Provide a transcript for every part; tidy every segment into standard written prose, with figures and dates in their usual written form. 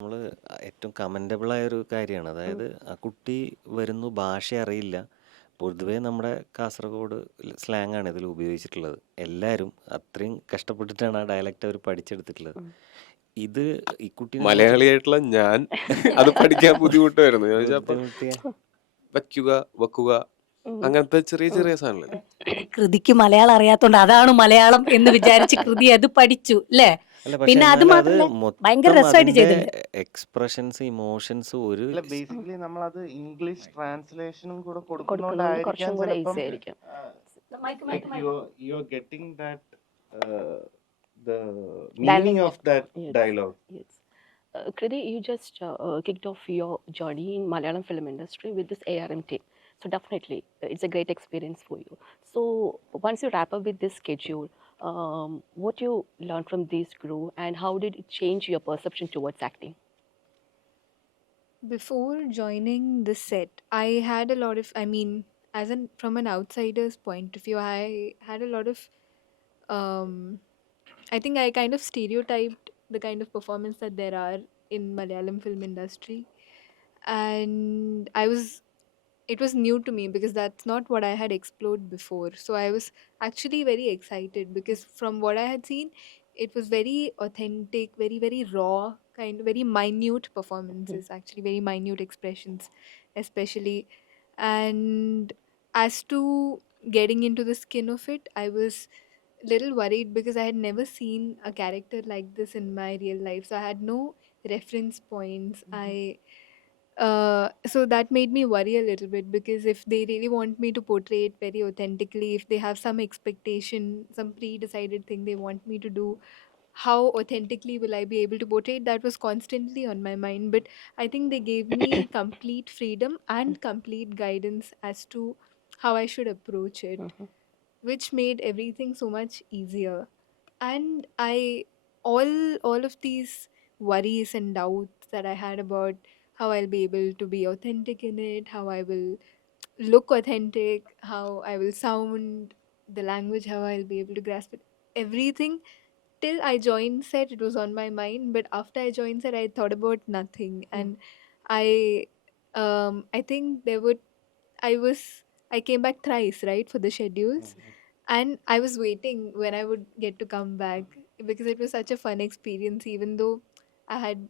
നമ്മള് ഏറ്റവും കമന്റബിൾ ആയ ഒരു കാര്യമാണ്. ഉം. അതായത് ആ കുട്ടി വരുന്നു, ഭാഷ അറിയില്ല. പൊതുവേ നമ്മുടെ കാസർഗോഡ് സ്ലാങ് ആണ് ഇതിൽ ഉപയോഗിച്ചിട്ടുള്ളത്. എല്ലാവരും അത്രയും കഷ്ടപ്പെട്ടിട്ടാണ് ആ ഡയലക്റ്റ് അവർ പഠിച്ചെടുത്തിട്ടുള്ളത്. ഉം. ഇത് ഈ കുട്ടീനെ സംബന്ധിച്ച് മലയാളിയായിട്ടുള്ള ഞാൻ അത് പഠിക്കാൻ ബുദ്ധിമുട്ടായിരുന്നു. ഞാൻ വിചാരിച്ചപ്പോ ബുദ്ധിമുട്ടിയ വയ്ക്കുക, വെക്കുക, ഉം. അങ്ങനത്തെ ചെറിയ ഉം. ചെറിയ സാധനങ്ങളല്ലേ. കൃതിക്ക് മലയാളം അറിയാത്തോണ്ട് അതാണ് മലയാളം എന്ന് വിചാരിച്ച് കൃതി അത് പഠിച്ചു അല്ലേ? അല്ല, പക്ഷെ പിന്നെ അത് എന്നാലും അത് മാത്രല്ല ഭയങ്കര മൊത്തം രസമായിട്ട് അതിന്റെ ചെയ്തിട്ടുണ്ട്. എക്സ്പ്രഷൻസ്, ഇമോഷൻസ് ഒരു അല്ല, ബേസിക്കലി നമ്മളത് ഇംഗ്ലീഷ് ട്രാൻസ്ലേഷനും കൂടെ കൊടുക്കുന്നതുകൊണ്ട് കുറച്ചും കൊടുക്കുന്നോണ്ടായിരിക്കാം കൂടെ ചിലപ്പം ഈസി ആയിരിക്കും. you're getting the Dialect. meaning of that Yes. dialogue. Yes. Kriti, you just kicked off your journey in Malayalam film industry with this ARM team. So definitely, it's a great experience for you. So once you wrap up with this schedule, what you learned from this crew and how did it change your perception towards acting? Before joining this set, I had a lot of, from an outsider's point of view, I had a lot of, um, I think I kind of stereotyped the kind of performance that there are in Malayalam film industry. And it was new to me because that's not what I had explored before. So I was actually very excited because from what I had seen, it was very authentic, very, very raw, very minute performances, actually, very minute expressions, especially. And as to getting into the skin of it, I was little worried because I had never seen a character like this in my real life. So I had no reference points. So that made me worry a little bit because if they really want me to portray it very authentically, if they have some expectation, some pre-decided thing they want me to do, how authentically will I be able to portray it? That was constantly on my mind. But I think they gave me complete freedom and complete guidance as to how I should approach it, which made everything so much easier. And I all of these worries and doubts that I had about how I'll be able to be authentic in it, how I will look authentic, how I will sound, the language, how I'll be able to grasp it, everything till I joined set, it was on my mind. But after I joined set, I thought about nothing, and I, I think I came back thrice, right, for the schedules, and I was waiting when I would get to come back because it was such a fun experience, even though I had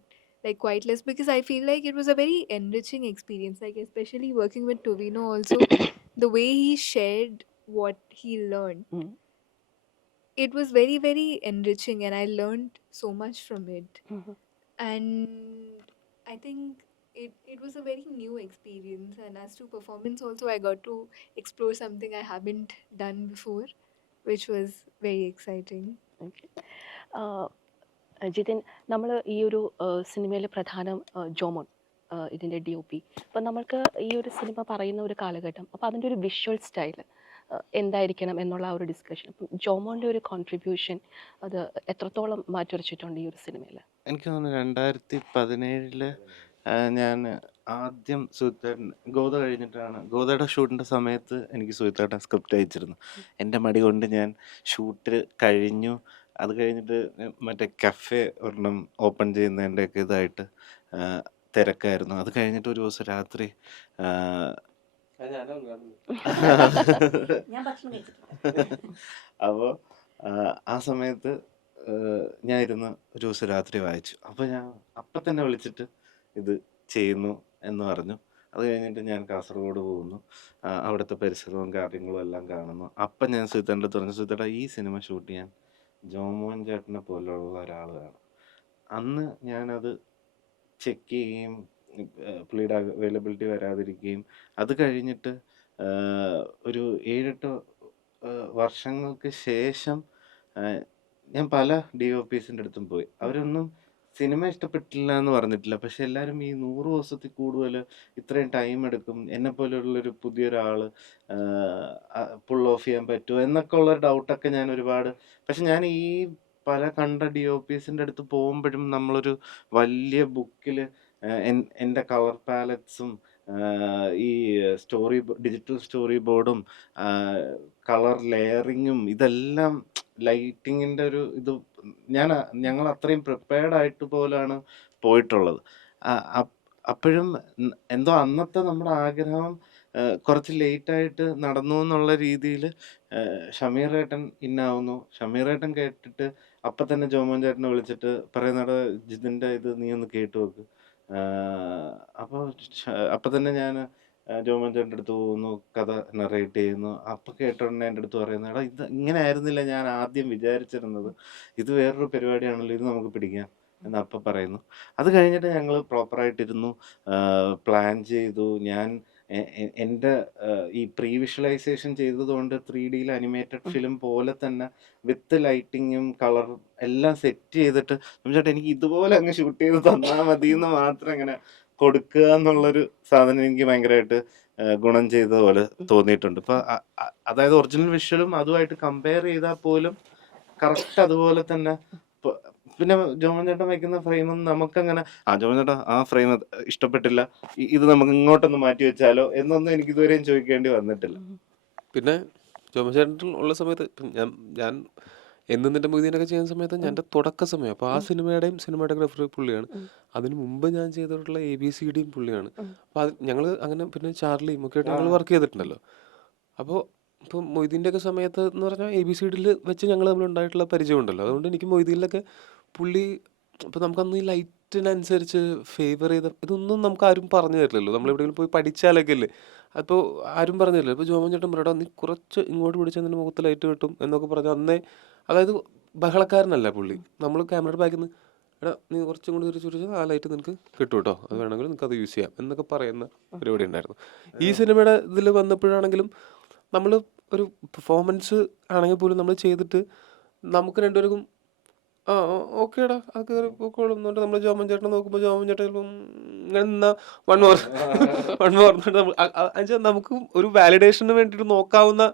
like quite less, because I feel like it was a very enriching experience, like especially working with Tovino also, the way he shared what he learned, Mm. it was very, very enriching, and I learned so much from it. Mhm. And I think it was a very new experience. And as to performance, also, I got to explore something I haven't done before, which was very exciting. Okay. Jithin, നമ്മൾ ഈ ഒരു സിനിമയിൽ പ്രധാനം ജോമോൻ, ഇതിൻ്റെ DOP. അപ്പം നമ്മൾക്ക് ഈ ഒരു സിനിമ പറയുന്ന ഒരു കാലഘട്ടം, അപ്പോൾ അതിൻ്റെ ഒരു വിഷ്വൽ സ്റ്റൈൽ എന്തായിരിക്കണം എന്നുള്ള ആ ഒരു ഡിസ്കഷൻ, അപ്പം ജോമോൻ്റെ ഒരു കോൺട്രിബ്യൂഷൻ അത് എത്രത്തോളം മാറ്റുരച്ചിട്ടുണ്ട് ഈ ഒരു സിനിമയിൽ? എനിക്ക് തോന്നുന്നു 2017 ഞാൻ ആദ്യം ഗോദയുടെ ഷൂട്ടിൻ്റെ സമയത്ത് എനിക്ക് സുഹിത്തേട്ടൻ സ്ക്രിപ്റ്റ് അയച്ചിരുന്നു. എൻ്റെ മടി കൊണ്ട് ഞാൻ ഷൂട്ട് കഴിഞ്ഞു. അത് കഴിഞ്ഞിട്ട് മറ്റേ കഫേ ഒരെണ്ണം ഓപ്പൺ ചെയ്യുന്നതിൻ്റെയൊക്കെ ഇതായിട്ട് തിരക്കായിരുന്നു. അത് കഴിഞ്ഞിട്ട് ഒരു ദിവസം രാത്രി അപ്പോൾ ആ സമയത്ത് ഞാൻ ഇരുന്ന് ഒരു ദിവസം രാത്രി വായിച്ചു. അപ്പോൾ ഞാൻ അപ്പം തന്നെ വിളിച്ചിട്ട് ഇത് ചെയ്യുന്നു എന്ന് പറഞ്ഞു. അത് കഴിഞ്ഞിട്ട് ഞാൻ കാസർഗോഡ് പോകുന്നു, അവിടുത്തെ പരിസരവും കാര്യങ്ങളും എല്ലാം കാണുന്നു. അപ്പം ഞാൻ സുഹിത്തേട്ടൻ്റെ അടുത്ത് പറഞ്ഞു, സുഹിത്തേട്ടാ, ഈ സിനിമ ഷൂട്ട് ചെയ്യാൻ ജോമോൻ ചേട്ടനെ പോലുള്ള ഒരാൾ വേണം. അന്ന് ഞാനത് ചെക്ക് ചെയ്യുകയും പുള്ളിയുടെ അവൈലബിലിറ്റി വരാതിരിക്കുകയും അത് കഴിഞ്ഞിട്ട് ഒരു 7-8 വർഷങ്ങൾക്ക് ശേഷം ഞാൻ പല DOPസിൻ്റെ അടുത്തും പോയി. അവരൊന്നും സിനിമ ഇഷ്ടപ്പെട്ടില്ല എന്ന് പറഞ്ഞിട്ടില്ല. പക്ഷെ എല്ലാവരും ഈ 100 ദിവസത്തിൽ കൂടുതൽ ഇത്രയും ടൈം എടുക്കും, എന്നെ പോലെയുള്ളൊരു പുതിയൊരാൾ പുൾ ഓഫ് ചെയ്യാൻ പറ്റുമോ എന്നൊക്കെ ഉള്ളൊരു ഡൗട്ടൊക്കെ ഞാൻ ഒരുപാട്. പക്ഷെ ഞാൻ ഈ പല കണ്ട DOPസിൻ്റെ അടുത്ത് പോകുമ്പോഴും നമ്മളൊരു വലിയ ബുക്കിൽ എൻ്റെ കളർ പാലറ്റ്സും ഈ ഡിജിറ്റൽ സ്റ്റോറി ബോർഡും കളർ ലെയറിങ്ങും ഇതെല്ലാം ലൈറ്റിങ്ങിൻ്റെ ഒരു ഇത് ഞങ്ങൾ അത്രയും പ്രിപ്പയർഡ് ആയിട്ട് പോലാണ് പോയിട്ടുള്ളത്. അപ്പോഴും എന്തോ അന്നത്തെ നമ്മുടെ ആഗ്രഹം കുറച്ച് ലേറ്റായിട്ട് നടന്നു എന്നുള്ള രീതിയിൽ ഷമീറേട്ടൻ ഇന്നാവുന്നു. ഷമീറേട്ടൻ കേട്ടിട്ട് അപ്പം തന്നെ ജോമോൻ ചേട്ടനെ വിളിച്ചിട്ട് പറയുന്നട ജിതിൻ്റെ ഇത് നീ ഒന്ന് കേട്ട് നോക്ക്. അപ്പോൾ അപ്പം തന്നെ ഞാൻ ജോമോൻ ചേട്ടൻ്റെ അടുത്ത് പോകുന്നു, കഥ നറേറ്റ് ചെയ്യുന്നു. അപ്പം കേട്ടോണ്ടേ എൻ്റെ അടുത്ത് പറയുന്നത്, എടാ ഇത് ഇങ്ങനെ ആയിരുന്നില്ല ഞാൻ ആദ്യം വിചാരിച്ചിരുന്നത്, ഇത് വേറൊരു പരിപാടിയാണല്ലോ, ഇത് നമുക്ക് പിടിക്കാം എന്ന് അപ്പം പറയുന്നു. അത് കഴിഞ്ഞിട്ട് ഞങ്ങൾ പ്രോപ്പറായിട്ടിരുന്നു, പ്ലാൻ ചെയ്തു. ഞാൻ എൻ്റെ ഈ പ്രീ വിഷ്വലൈസേഷൻ ചെയ്തതുകൊണ്ട് 3Dയിൽ അനിമേറ്റഡ് ഫിലിം പോലെ തന്നെ വിത്ത് ലൈറ്റിങ്ങും കളറും എല്ലാം സെറ്റ് ചെയ്തിട്ട് ചേട്ടാ എനിക്ക് ഇതുപോലെ അങ്ങ് ഷൂട്ട് ചെയ്ത് തന്നാൽ മതി എന്ന് മാത്രം ഇങ്ങനെ കൊടുക്കുക എന്നുള്ളൊരു സാധനം എനിക്ക് ഭയങ്കരമായിട്ട് ഗുണം ചെയ്ത പോലെ തോന്നിയിട്ടുണ്ട്. ഇപ്പം അതായത് ഒറിജിനൽ വിഷ്വലും അതുമായിട്ട് കമ്പയർ ചെയ്താൽ പോലും കറക്റ്റ് അതുപോലെ തന്നെ. പിന്നെ ജോമോൻ ചേട്ടൻ വയ്ക്കുന്ന ഫ്രെയിമൊന്നും നമുക്കങ്ങനെ ജോമോൻ ചേട്ടാ ആ ഫ്രെയിം ഇഷ്ടപ്പെട്ടില്ല, ഇത് നമുക്ക് ഇങ്ങോട്ടൊന്ന് മാറ്റി വെച്ചാലോ എന്നൊന്നും എനിക്ക് ഇതുവരെയും ചോദിക്കേണ്ടി വന്നിട്ടില്ല. പിന്നെ ജോമോൻ ചേട്ടൻ ഉള്ള സമയത്ത് ഞാൻ എന്നും നിന്റെ മൊയ്തീനൊക്കെ ചെയ്യുന്ന സമയത്ത് എൻ്റെ തുടക്ക സമയം. അപ്പോൾ ആ സിനിമയുടെയും സിനിമാറ്റോഗ്രാഫർ പുള്ളിയാണ്. അതിന് മുമ്പ് ഞാൻ ചെയ്തിട്ടുള്ള ABCDയും പുള്ളിയാണ്. അപ്പോൾ അത് ഞങ്ങൾ അങ്ങനെ പിന്നെ ചാർലിയും ഒക്കെ ആയിട്ട് ഞങ്ങൾ വർക്ക് ചെയ്തിട്ടുണ്ടല്ലോ. അപ്പോൾ ഇപ്പം മൊയ്തീൻ്റെയൊക്കെ സമയത്ത് എന്ന് പറഞ്ഞാൽ ABCDയിൽ വെച്ച് ഞങ്ങൾ തമ്മിലുണ്ടായിട്ടുള്ള പരിചയമുണ്ടല്ലോ. അതുകൊണ്ട് എനിക്ക് മൊയ്തീനിലൊക്കെ പുള്ളി ഇപ്പം നമുക്കന്ന് ഈ ലൈറ്റിനനുസരിച്ച് ഫേവർ ചെയ്ത ഇതൊന്നും നമുക്ക് ആരും പറഞ്ഞു തരില്ലല്ലോ. നമ്മളെവിടെയെങ്കിലും പോയി പഠിച്ചാലൊക്കെ അല്ലേ. അപ്പോൾ ആരും പറഞ്ഞു തരില്ല. ഇപ്പോൾ ജോമോൻ ചേട്ടൻ പറയടാ നീ കുറച്ച് ഇങ്ങോട്ട് പിടിച്ചാൽ നിന്റെ മുഖത്ത് ലൈറ്റ് കിട്ടും എന്നൊക്കെ പറഞ്ഞാൽ അന്നേ, അതായത് ബഹളക്കാരനല്ല പുള്ളി. നമ്മൾ ക്യാമറയുടെ ബാക്കിൽ നിന്ന് എടാ നീ കുറച്ചും കൂടി തിരിച്ചു പിടിച്ചാൽ ആ ലൈറ്റ് നിനക്ക് കിട്ടും കേട്ടോ, അത് വേണമെങ്കിൽ നിനക്ക് അത് യൂസ് ചെയ്യാം എന്നൊക്കെ പറയുന്ന പരിപാടി ഉണ്ടായിരുന്നു. ഈ സിനിമയുടെ ഇതിൽ വന്നപ്പോഴാണെങ്കിലും നമ്മൾ ഒരു പെർഫോമൻസ് ആണെങ്കിൽ പോലും നമ്മൾ ചെയ്തിട്ട് നമുക്ക് രണ്ടുപേർക്കും ഓക്കേടാ അത് കയറി പോക്കോളും എന്നിട്ട് നമ്മൾ ജോമോൻ ചേട്ടനെ നോക്കുമ്പോൾ ജോമോൻ ചേട്ടൻ ചിലപ്പം ഇങ്ങനെ വൺ മോർ നമുക്ക് ഒരു വാലിഡേഷന് വേണ്ടിയിട്ട് നോക്കാവുന്ന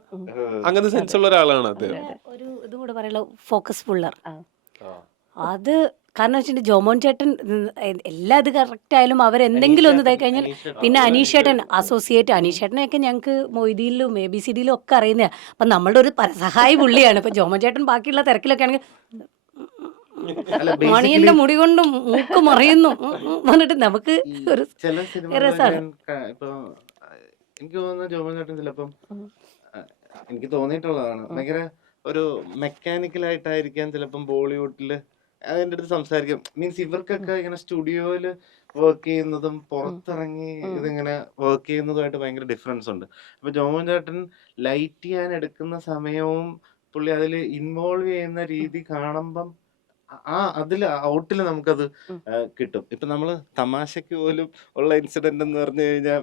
അങ്ങനത്തെ സെൻസ് ഉള്ള ഒരാളാണ് അദ്ദേഹം. ഒരു ഇതും കൂടെ പറയുള്ള ഫോക്കസ് പുള്ളർ. അത് കാരണം വെച്ചിട്ടുണ്ടെങ്കിൽ ജോമോൻ ചേട്ടൻ എല്ലാം ഇത് കറക്റ്റ് ആയാലും അവരെന്തെങ്കിലും ഒന്ന് ഇതായി കഴിഞ്ഞാൽ പിന്നെ അനീഷേട്ടൻ അസോസിയേറ്റ് അനീഷേട്ടനെയൊക്കെ ഞങ്ങൾക്ക് മൊയ്തീനിലും ABCDയിലും ഒക്കെ അറിയുന്നതാണ്. അപ്പം നമ്മളുടെ ഒരു പരസഹായി പുള്ളിയാണ്. ഇപ്പം ജോമോൻ ചേട്ടൻ ബാക്കിയുള്ള തിരക്കിലൊക്കെ ആണെങ്കിൽ മണിയന്റെ മുടി കൊണ്ടും മൂക്ക് മറിയുന്നു പറഞ്ഞിട്ട് നമുക്ക് ഒരു ചില സിനിമകൾ ഇപ്പൊ എനിക്ക് തോന്നുന്ന ജോമോൻ ചേട്ടൻ ചിലപ്പം എനിക്ക് തോന്നിയിട്ടുള്ളതാണ് ഭയങ്കര ഒരു മെക്കാനിക്കലായിട്ടായിരിക്കാം ചിലപ്പം ബോളിവുഡില് അതിൻ്റെ അടുത്ത് സംസാരിക്കും. മീൻസ് ഇവർക്കൊക്കെ ഇങ്ങനെ സ്റ്റുഡിയോയില് വർക്ക് ചെയ്യുന്നതും പുറത്തിറങ്ങി ഇതിങ്ങനെ വർക്ക് ചെയ്യുന്നതുമായിട്ട് ഭയങ്കര ഡിഫറൻസ് ഉണ്ട്. അപ്പൊ ജോമോൻ ചേട്ടൻ ലൈറ്റ് ചെയ്യാൻ എടുക്കുന്ന സമയവും പുള്ളി അതിൽ ഇൻവോൾവ് ചെയ്യുന്ന രീതി കാണുമ്പം അതില് ഔട്ടില് നമുക്കത് കിട്ടും. ഇപ്പൊ നമ്മള് തമാശക്ക് പോലും ഉള്ള ഇൻസിഡന്റ് എന്ന് പറഞ്ഞു കഴിഞ്ഞാൽ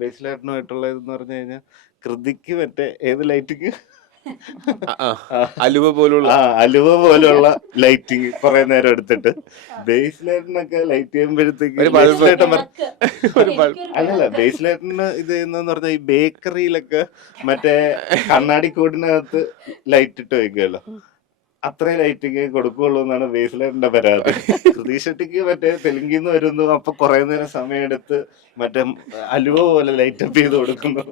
ബേസിലായിട്ടുള്ള ഇതെന്ന് പറഞ്ഞു കഴിഞ്ഞാൽ കൃതിക്ക് മറ്റേ ഏത് ലൈറ്റിങ് അലുവ പോലുള്ള ലൈറ്റിങ് കുറെ നേരം എടുത്തിട്ട് ബേസിലേട്ടനൊക്കെ ലൈറ്റ് ചെയ്യുമ്പോഴത്തേക്ക് അല്ലല്ല ബേസിലേട്ടന് ഇത് ചെയ്യുന്നതെന്ന് പറഞ്ഞാൽ ഈ ബേക്കറിയിലൊക്കെ മറ്റേ കണ്ണാടി കൂടിനകത്ത് ലൈറ്റ് ഇട്ട് വെക്കുമല്ലോ, അത്രേ ലൈറ്റിങ് കൊടുക്കുള്ളൂ എന്നാണ് ബേസിലേട്ടന്റെ പരാതി. കൃതി ഷെട്ടിക്ക് മറ്റേ തെലുങ്കിന്ന് വരുന്നു, അപ്പൊ കുറെ നേരം സമയം എടുത്ത് മറ്റേ അലുവ പോലെ ലൈറ്റ് അപ്പ് ചെയ്ത് കൊടുക്കുന്നു.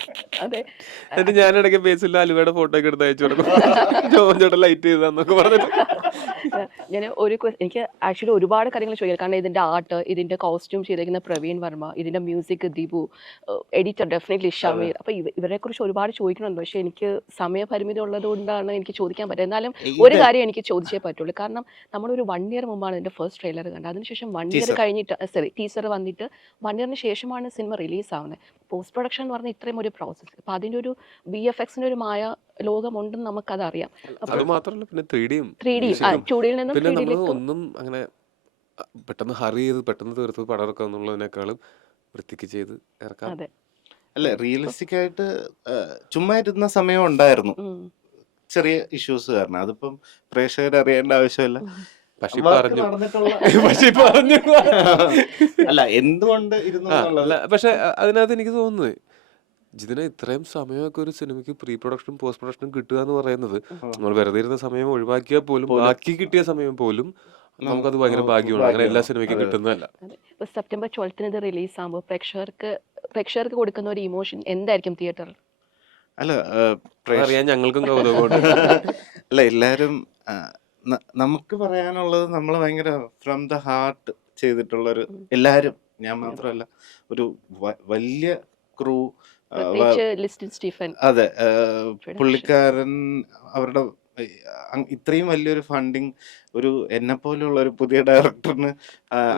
എന്നിട്ട് ഞാനിടയ്ക്ക് ബേസിലെ അലുവയുടെ ഫോട്ടോ ഒക്കെ എടുത്ത് അയച്ചു കൊടുക്കും, ജോമോൻ ചേട്ടൻ ലൈറ്റ് ചെയ്താന്നൊക്കെ പറഞ്ഞിട്ട്. ഞാൻ എനിക്ക് ആക്ച്വലി ഒരുപാട് കാര്യങ്ങൾ ചോദിക്കാം. കാരണം ഇതിൻ്റെ ആർട്ട്, ഇതിൻ്റെ കോസ്റ്റ്യൂം ചെയ്തേക്കുന്ന പ്രവീൺ വർമ്മ, ഇതിൻ്റെ music Deepu, editor definitely Shameer. അപ്പോൾ ഇവരെക്കുറിച്ച് ഒരുപാട് ചോദിക്കണമെന്ന്, പക്ഷേ എനിക്ക് സമയപരിമിതി ഉള്ളത് കൊണ്ടാണ് എനിക്ക് ചോദിക്കാൻ പറ്റുക. എന്നാലും ഒരു കാര്യം എനിക്ക് ചോദിച്ചേ പറ്റുള്ളൂ. കാരണം നമ്മളൊരു 1 year മുമ്പാണ് ഇതിൻ്റെ ഫസ്റ്റ് ട്രെയിലർ കണ്ടത്. അതിനുശേഷം 1 year കഴിഞ്ഞിട്ട് ടീസർ വന്നിട്ട് 1 yearന് ശേഷമാണ് സിനിമ റിലീസ് ആവുന്നത്. പോസ്റ്റ് പ്രൊഡക്ഷൻ എന്ന് പറഞ്ഞാൽ ഇത്രയും ഒരു പ്രോസസ്സ്. അപ്പോൾ അതിൻ്റെ ഒരു VFXന്റെ ഒരു മായ ലോകമുണ്ടെന്ന് നമുക്കതറിയാം. അത് മാത്രമല്ല പിന്നെ 3D 2Dയിൽ നിന്നും പിന്നെ നമ്മൾ 3Dയിലേക്ക് ഒന്നും അങ്ങനെ പെട്ടെന്ന് ഹറി ചെയ്ത് പെട്ടെന്ന് തീർത്ത് പടം ഇറക്കുക എന്നുള്ളതിനേക്കാളും വൃത്തിക്ക് ചെയ്ത് ഇറക്കാം. അതെ. അല്ല റിയലിസ്റ്റിക് ആയിട്ട് ചുമ്മാ ഇരുന്ന സമയം ഉണ്ടായിരുന്നു, ചെറിയ ഇഷ്യൂസ് കാരണം. അതിപ്പം പ്രേക്ഷകർ അറിയേണ്ട ആവശ്യമില്ല. പക്ഷെ Work പറഞ്ഞു നടന്നിട്ടുള്ള പക്ഷെ പറഞ്ഞു അല്ല എന്തുകൊണ്ട് ഇരുന്നു എന്നുള്ളത്. അല്ല പക്ഷെ അതിനകത്ത് എനിക്ക് തോന്നുന്നത് ജിതിന് ഇത്രയും സമയമൊക്കെ ഒരു സിനിമയ്ക്ക് പ്രീ പ്രൊഡക്ഷനും പോസ്റ്റ് പ്രൊഡക്ഷനും കിട്ടുക എന്ന് പറയുന്നത് നമ്മൾ വെറുതെ ഇരുന്ന സമയം ഒഴിവാക്കിയാൽ പോലും ബാക്കി കിട്ടിയ സമയം പോലും നമുക്കത് ഭയങ്കര ഭാഗ്യമാണ്. അങ്ങനെ എല്ലാ സിനിമയ്ക്കും കിട്ടുന്നതല്ല. ഇപ്പോൾ September 12th ഇത് റിലീസ് ആകുമ്പോൾ പ്രേക്ഷകർക്ക് കൊടുക്കുന്ന ഒരു ഇമോഷൻ എന്തായിരിക്കും തിയേറ്ററിൽ? അല്ല അറിയാൻ ഞങ്ങൾക്കും കൗതുകമുണ്ട്. അല്ല എല്ലാരും നമുക്ക് പറയാനുള്ളത് നമ്മൾ ഭയങ്കര ഫ്രം ദ ഹാർട്ട് ചെയ്തിട്ടുള്ളൊരു എല്ലാവരും, ഞാൻ മാത്രമല്ല, ഒരു വലിയ ക്രൂ. പ്രത്യേകിച്ച് ലിസ്റ്റിൻ സ്റ്റീഫൻ അതെ, പ്രൊഡക്ഷൻ. പുള്ളിക്കാരൻ അവരുടെ ഇത്രയും വലിയൊരു ഫണ്ടിങ് ഒരു എന്നെ പോലെയുള്ള ഒരു പുതിയ ഡയറക്ടറിന്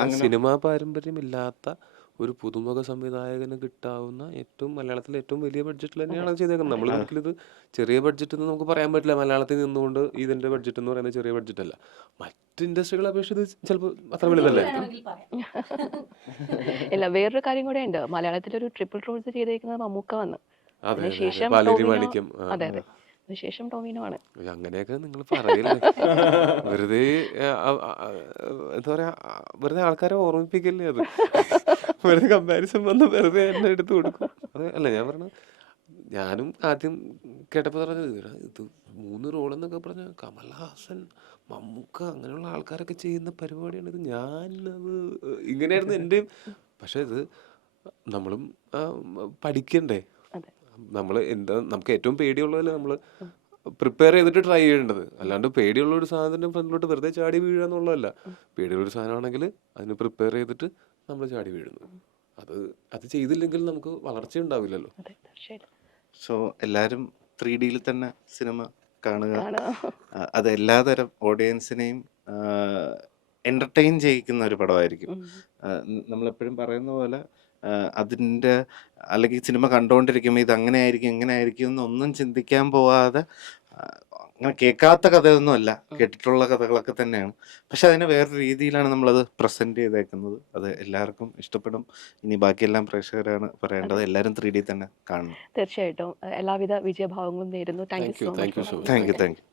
അങ്ങനെ സിനിമാ പാരമ്പര്യമില്ലാത്ത ഒരു പുതുമുഖ സംവിധായകന് കിട്ടാവുന്ന ഏറ്റവും മലയാളത്തിലെ ഏറ്റവും വലിയ ബഡ്ജറ്റിൽ തന്നെയാണ് അത് ചെയ്തേക്കുന്നത്. നമ്മൾ ഒരിക്കലും ഇത് ചെറിയ ബഡ്ജറ്റ് എന്ന് നമുക്ക് പറയാൻ പറ്റില്ല. മലയാളത്തിൽ നിന്നുകൊണ്ട് ഇതിന്റെ ബഡ്ജറ്റ് എന്ന് പറയുന്നത് ചെറിയ ബഡ്ജറ്റ് അല്ല. മറ്റ് ഇൻഡസ്ട്രികളെ അപേക്ഷിച്ച് ചിലപ്പോൾ അത്ര വലുതല്ലായിരിക്കും. ഇല്ല, വേറൊരു കാര്യം കൂടെ ഉണ്ട്. മലയാളത്തിലൊരു ട്രിപ്പിൾ റോൾസ് ചെയ്തേക്കുന്നത് മമ്മൂക്ക വന്ന്, അതെ അതെ അതെ, അതിനുശേഷം പാലേരി ടോവിനോ. മാണിക്യം. അതെ അതെ, അതിനുശേഷം ടോവിനോ ആണ്. അങ്ങനെയൊക്കെ നിങ്ങൾ പറയല്ലേ, വെറുതെ എന്താ പറയാ, വെറുതെ ആൾക്കാരെ ഓർമ്മിപ്പിക്കല്ലേ അത്. വെറുതെ കമ്പാരിസൺ വന്ന് വെറുതെ എന്നെ എടുത്ത് കൊടുക്കും. അത് അല്ല ഞാൻ പറഞ്ഞത്. ഞാനും ആദ്യം കേട്ടപ്പോൾ പറഞ്ഞത് ഇത് 3 റോളെന്നൊക്കെ പറഞ്ഞ കമൽഹാസൻ, മമ്മൂക്ക അങ്ങനെയുള്ള ആൾക്കാരൊക്കെ ചെയ്യുന്ന പരിപാടിയാണ് ഇത്. ഞാനത് ഇങ്ങനെയായിരുന്നു എൻ്റെയും. പക്ഷെ ഇത് നമ്മളും പഠിക്കണ്ടേ. അതെ. നമ്മൾ എന്താ നമുക്ക് ഏറ്റവും പേടിയുള്ളതല്ലേ നമ്മൾ പ്രിപ്പയർ ചെയ്തിട്ട് ട്രൈ ചെയ്യേണ്ടത്. അല്ലാണ്ട് പേടിയുള്ള ഒരു സാധനത്തിന്റെ ഫ്രണ്ടിലോട്ട് വെറുതെ ചാടി വീഴുക എന്നുള്ളതല്ല. പേടിയുള്ള ഒരു സാധനമാണെങ്കിൽ അതിന് പ്രിപ്പയർ ചെയ്തിട്ട് നമ്മൾ ചാടി വീഴുന്നു. അത് ചെയ്തില്ലെങ്കിൽ നമുക്ക് വളർച്ച ഉണ്ടാവില്ലല്ലോ. അതെ, തീർച്ചയായിട്ടും. സോ എല്ലാവരും 3Dയിൽ തന്നെ സിനിമ കാണുക. കാണുക. അത് എല്ലാതരം ഓഡിയൻസിനെയും എൻ്റർടൈൻ ചെയ്യിക്കുന്ന ഒരു പടമായിരിക്കും. നമ്മളെപ്പോഴും പറയുന്ന പോലെ അതിൻ്റെ അല്ലെങ്കിൽ സിനിമ കണ്ടുകൊണ്ടിരിക്കുമ്പോൾ ഇത് അങ്ങനെ ആയിരിക്കും ഇങ്ങനെ ആയിരിക്കും എന്നൊന്നും ചിന്തിക്കാൻ പോവാതെ, അങ്ങനെ കേൾക്കാത്ത കഥയൊന്നുമല്ല, കേട്ടിട്ടുള്ള കഥകളൊക്കെ തന്നെയാണ്. പക്ഷെ അതിനെ വേറൊരു രീതിയിലാണ് നമ്മളത് പ്രസൻറ്റ് ചെയ്തേക്കുന്നത്. അത് എല്ലാവർക്കും ഇഷ്ടപ്പെടും. ഇനി ബാക്കിയെല്ലാം പ്രേക്ഷകരാണ് പറയേണ്ടത്. എല്ലാവരും 3D തന്നെ കാണണം. തീർച്ചയായിട്ടും എല്ലാവിധ വിജയഭാവങ്ങളും നേരുന്നു. Thank you thank you so thank you much. So much. Thank you.